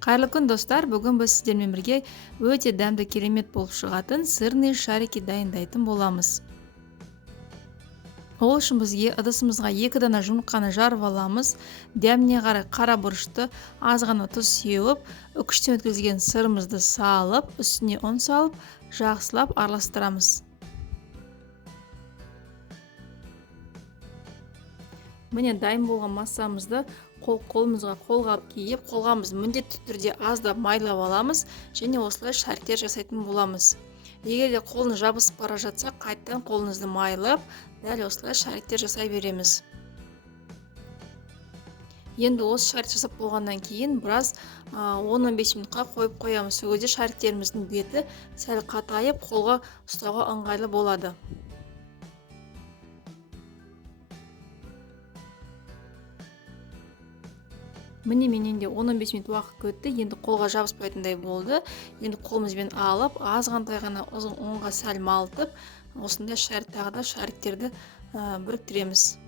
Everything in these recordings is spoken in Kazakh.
Қайырлы күн достар, бүгін біз сіздермен бірге өте дәмді керемет болып шығатын сырный шарики дайындайтын боламыз. Ол үшін бізге ыдысымызға 2 дана жұмыртқаны жарып аламыз. Дәміне қарай қара бұрышты, аз ғана тұз сеуіп, үкіштен өткізілген сырымызды салып, үстіне ұн салып, жақсылап араластырамыз. Міне дайын болған массамызды қолымызға қолғап киіп, қолғамыз міндетті түрде аздап майлап аламыз және осылай шариктер жасайтын боламыз. Егер де қолыңыз жабысып бара жатса, қайтадан қолыңызды майлап, дәл осылай шариктер жасай береміз. Енді осы шарик жасап болғаннан кейін біраз 10-15 минутқа қойып қоямыз. Сол кезде шариктеріміздің беті сәл қатайып, қолға ұстауға ыңғайлы болады. Міне менен де 15 минут уақыт өтті. Енді қолға жабыспайтындай болды. Енді қолымызбен алып, азғантай ғана ұнға сәл малтып, осындай тағы шариктерді біріктіреміз.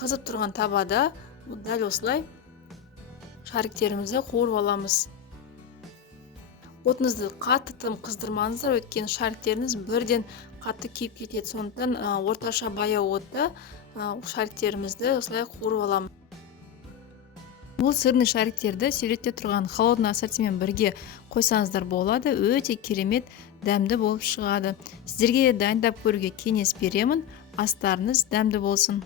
Қызып тұрған табада дәл осылай шариктерімізді қуырып аламыз. Отыңызды қатты тым қыздырмаңыздар, өйткені шариктеріңіз бірден қатты күйіп кетеді. Сондықтан орташа баяу отта шариктерімізді осылай қуырып аламыз. Бұл сырный шариктерді суретте тұрған холодный ассортимен бірге қойсаңыздар болады, өте керемет дәмді болып шығады. Сіздерге дайындап көруге кеңес беремін. Астарыңыз дәмді болсын.